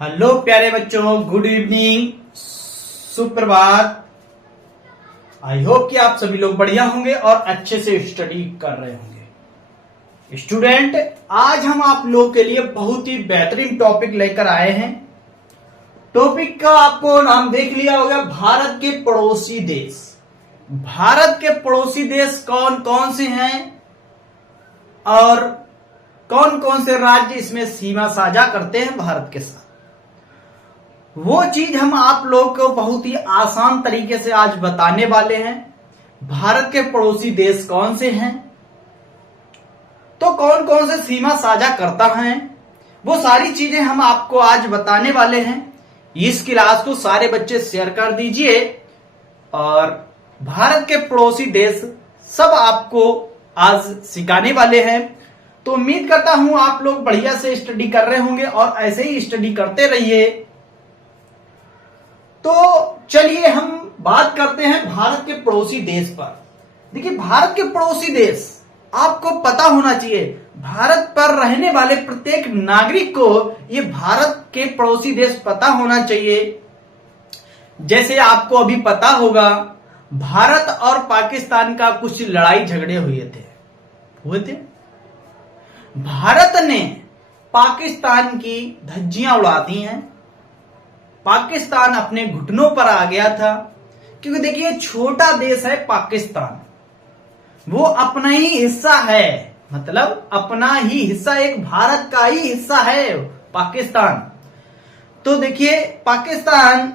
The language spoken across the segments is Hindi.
हेलो प्यारे बच्चों, गुड इवनिंग, सुप्रभात। आई होप कि आप सभी लोग बढ़िया होंगे और अच्छे से स्टडी कर रहे होंगे। स्टूडेंट, आज हम आप लोग के लिए बहुत ही बेहतरीन टॉपिक लेकर आए हैं। टॉपिक का आपको नाम देख लिया होगा, भारत के पड़ोसी देश। भारत के पड़ोसी देश कौन कौन से हैं और कौन कौन से राज्य इसमें सीमा साझा करते हैं भारत के साथ, वो चीज हम आप लोग को बहुत ही आसान तरीके से आज बताने वाले हैं। भारत के पड़ोसी देश कौन से हैं, तो कौन कौन से सीमा साझा करता है, वो सारी चीजें हम आपको आज बताने वाले हैं। इस क्लास को सारे बच्चे शेयर कर दीजिए और भारत के पड़ोसी देश सब आपको आज सिखाने वाले हैं। तो उम्मीद करता हूं आप लोग बढ़िया से स्टडी कर रहे होंगे और ऐसे ही स्टडी करते रहिए। तो चलिए हम बात करते हैं भारत के पड़ोसी देश पर। देखिए, भारत के पड़ोसी देश आपको पता होना चाहिए। भारत पर रहने वाले प्रत्येक नागरिक को ये भारत के पड़ोसी देश पता होना चाहिए। जैसे आपको अभी पता होगा, भारत और पाकिस्तान का कुछ लड़ाई झगड़े हुए थे। भारत ने पाकिस्तान की धज्जियां उड़ा दी हैं। पाकिस्तान अपने घुटनों पर आ गया था, क्योंकि देखिए छोटा देश है पाकिस्तान, वो अपना ही हिस्सा है, मतलब अपना ही हिस्सा, एक भारत का ही हिस्सा है पाकिस्तान। तो देखिए पाकिस्तान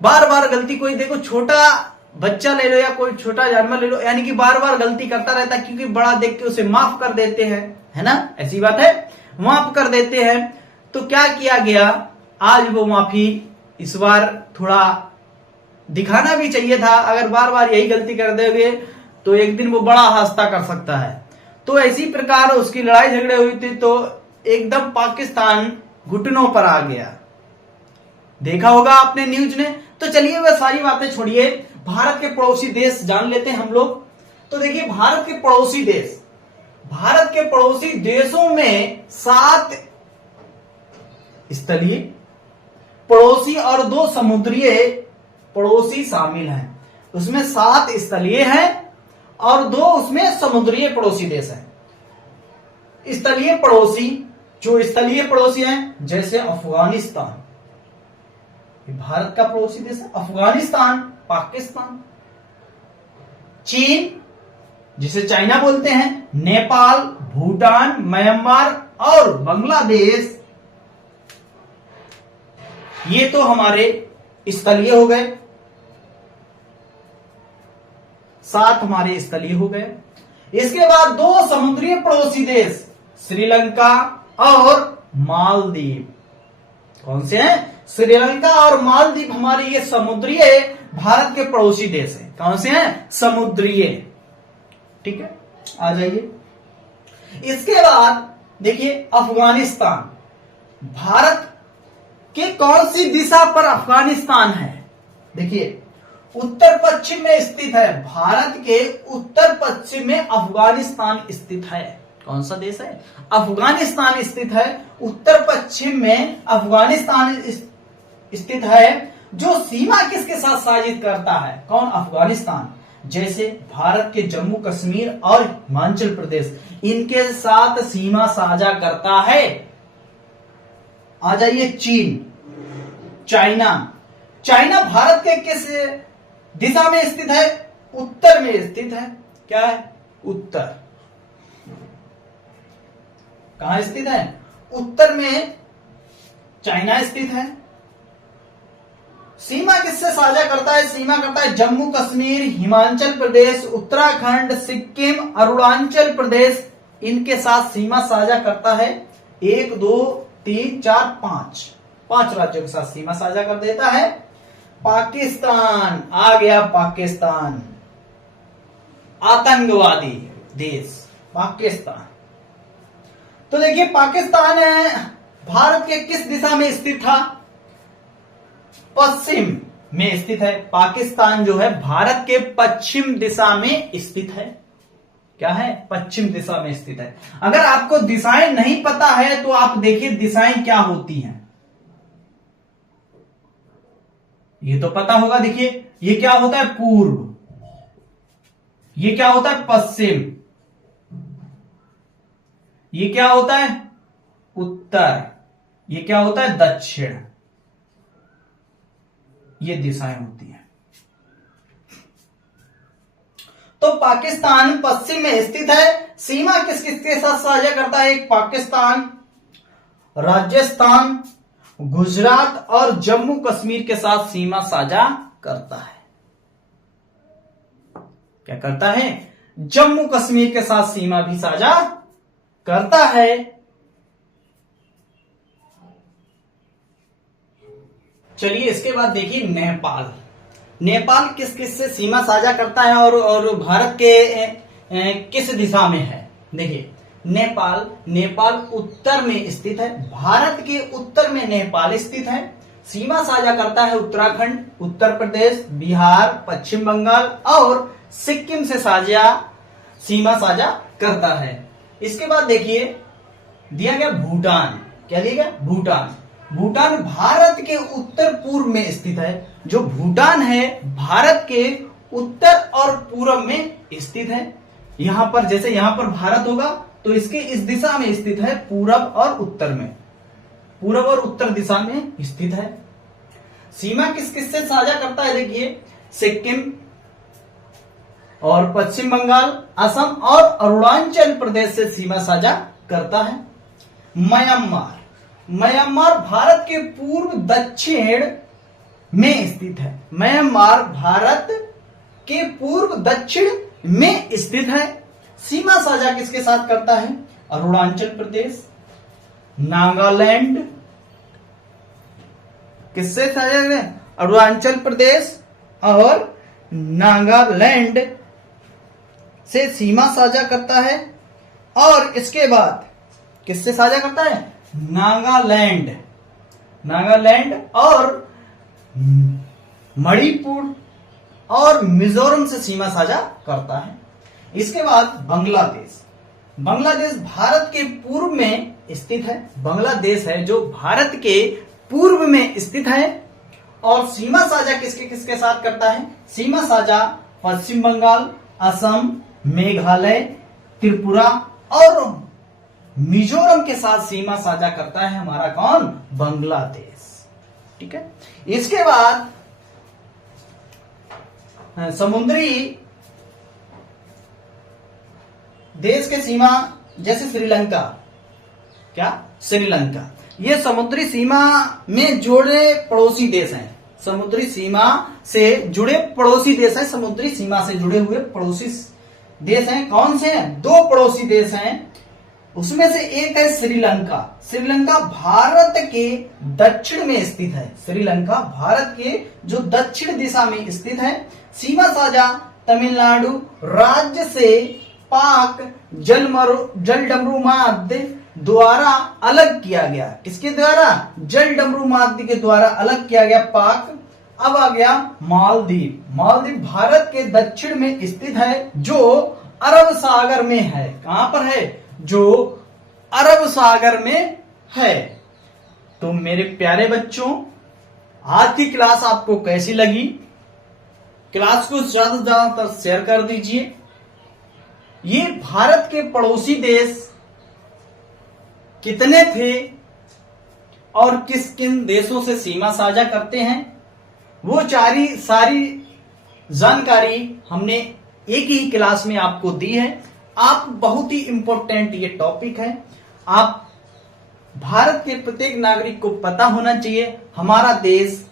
बार बार गलती, कोई देखो छोटा बच्चा ले लो या कोई छोटा जानवर ले लो, यानी कि बार बार गलती करता रहता है, क्योंकि बड़ा देख के उसे माफ कर देते हैं, है ना, ऐसी बात है, माफ कर देते हैं। तो क्या किया गया, आज वो माफी इस बार थोड़ा दिखाना भी चाहिए था। अगर बार बार यही गलती कर दोगे तो एक दिन वो बड़ा हादसा कर सकता है। तो इसी प्रकार उसकी लड़ाई झगड़े हुई थी, तो एकदम पाकिस्तान घुटनों पर आ गया। देखा होगा आपने न्यूज ने। तो चलिए वह सारी बातें छोड़िए, भारत के पड़ोसी देश जान लेते हैं हम लोग। तो देखिए भारत के पड़ोसी देश, भारत के पड़ोसी देशों में 7 स्थलीय पड़ोसी और 2 समुद्रीय पड़ोसी शामिल हैं। उसमें 7 स्थलीय हैं और 2 उसमें समुद्रीय पड़ोसी देश हैं। स्थलीय पड़ोसी, जो स्थलीय पड़ोसी हैं, जैसे अफगानिस्तान, भारत का पड़ोसी देश है। अफगानिस्तान, पाकिस्तान, चीन जिसे चाइना बोलते हैं, नेपाल, भूटान, म्यांमार और बांग्लादेश, ये तो हमारे स्थलीय हो गए। 7 हमारे स्थलीय हो गए। इसके बाद 2 समुद्रीय पड़ोसी देश, श्रीलंका और मालदीव। कौन से हैं? श्रीलंका और मालदीव हमारे ये समुद्रीय भारत के पड़ोसी देश हैं। कौन से हैं? समुद्रीय। ठीक है, आ जाइए। इसके बाद देखिए अफगानिस्तान, भारत कि कौन सी दिशा पर अफगानिस्तान है। देखिए उत्तर पश्चिम में स्थित है। भारत के उत्तर पश्चिम में अफगानिस्तान स्थित है। कौन सा देश है? अफगानिस्तान स्थित है। उत्तर पश्चिम में अफगानिस्तान स्थित है। जो सीमा किसके साथ साझित करता है? कौन? अफगानिस्तान। जैसे भारत के जम्मू कश्मीर और हिमाचल प्रदेश, इनके साथ सीमा साझा करता है। आ जाइए चीन, चाइना। चाइना भारत के किस दिशा में स्थित है? उत्तर में स्थित है। क्या है? उत्तर। कहां स्थित है? उत्तर में चाइना स्थित है। सीमा किससे साझा करता है? सीमा करता है जम्मू कश्मीर, हिमाचल प्रदेश, उत्तराखंड, सिक्किम, अरुणाचल प्रदेश, इनके साथ सीमा साझा करता है। 1 2 3 4 5 राज्यों के साथ सीमा साझा कर देता है। पाकिस्तान आ गया। पाकिस्तान आतंकवादी देश, पाकिस्तान। तो देखिए पाकिस्तान है भारत के किस दिशा में स्थित था? पश्चिम में स्थित है। पाकिस्तान जो है भारत के पश्चिम दिशा में स्थित है। क्या है? पश्चिम दिशा में स्थित है। अगर आपको दिशाएं नहीं पता है तो आप देखिए दिशाएं क्या होती हैं। ये तो पता होगा। देखिए ये क्या होता है पूर्व, ये क्या होता है पश्चिम, ये क्या होता है उत्तर, ये क्या होता है दक्षिण। ये दिशाएं होती हैं। तो पाकिस्तान पश्चिम में स्थित है। सीमा किस किसके साथ साझा करता है? एक पाकिस्तान, राजस्थान, गुजरात और जम्मू कश्मीर के साथ सीमा साझा करता है। क्या करता है? जम्मू कश्मीर के साथ सीमा भी साझा करता है। चलिए इसके बाद देखिए नेपाल। नेपाल किस किस से सीमा साझा करता है और भारत के किस दिशा में है? देखिए नेपाल उत्तर में स्थित है। भारत के उत्तर में नेपाल स्थित है। सीमा साझा करता है उत्तराखंड, उत्तर प्रदेश, बिहार, पश्चिम बंगाल और सिक्किम से सीमा साझा करता है। इसके बाद देखिए दिया गया भूटान। क्या दिया गया? भूटान भारत के उत्तर पूर्व में स्थित है। जो भूटान है भारत के उत्तर और पूर्व में स्थित है। यहां पर जैसे यहां पर भारत होगा तो इसके इस दिशा में स्थित है, पूरब और उत्तर में, पूरब और उत्तर दिशा में स्थित है। सीमा किस किस से साझा करता है? देखिए सिक्किम और पश्चिम बंगाल, असम और अरुणाचल प्रदेश से सीमा साझा करता है। म्यांमार भारत के पूर्व दक्षिण में स्थित है। म्यांमार भारत के पूर्व दक्षिण में स्थित है। सीमा साझा किसके साथ करता है? अरुणाचल प्रदेश, नागालैंड, किससे साझा करें? अरुणाचल प्रदेश और नागालैंड से सीमा साझा करता है। और इसके बाद किससे साझा करता है? नागालैंड और मणिपुर और मिजोरम से सीमा साझा करता है। इसके बाद बांग्लादेश भारत के पूर्व में स्थित है। बांग्लादेश है जो भारत के पूर्व में स्थित है। और सीमा साझा किसके किसके साथ करता है? सीमा साझा पश्चिम बंगाल, असम, मेघालय, त्रिपुरा और मिजोरम के साथ सीमा साझा करता है हमारा कौन? बांग्लादेश। ठीक है। इसके बाद समुद्री देश के सीमा जैसे श्रीलंका। क्या? श्रीलंका ये समुद्री सीमा में जुड़े पड़ोसी देश हैं। समुद्री सीमा से जुड़े पड़ोसी देश हैं। समुद्री सीमा से जुड़े हुए पड़ोसी देश हैं। कौन से हैं? दो पड़ोसी देश हैं। उसमें से एक है श्रीलंका। श्रीलंका भारत के दक्षिण में स्थित है। श्रीलंका भारत के जो दक्षिण दिशा में स्थित है। सीमा साझा तमिलनाडु राज्य से पाक जलडमरूमाद द्वारा अलग किया गया। किसके द्वारा? जलडमरूमाद के द्वारा अलग किया गया पाक। अब आ गया मालदीव भारत के दक्षिण में स्थित है जो अरब सागर में है। कहां पर है? जो अरब सागर में है। तो मेरे प्यारे बच्चों आज की क्लास आपको कैसी लगी? क्लास को ज्यादा से ज्यादा शेयर कर दीजिए। ये भारत के पड़ोसी देश कितने थे और किस किन देशों से सीमा साझा करते हैं वो सारी जानकारी हमने एक ही क्लास में आपको दी है। आप बहुत ही इंपॉर्टेंट ये टॉपिक है। आप भारत के प्रत्येक नागरिक को पता होना चाहिए हमारा देश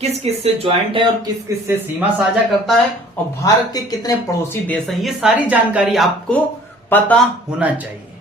किस किस से ज्वाइंट है और किस किस से सीमा साझा करता है और भारत के कितने पड़ोसी देश हैं। ये सारी जानकारी आपको पता होना चाहिए।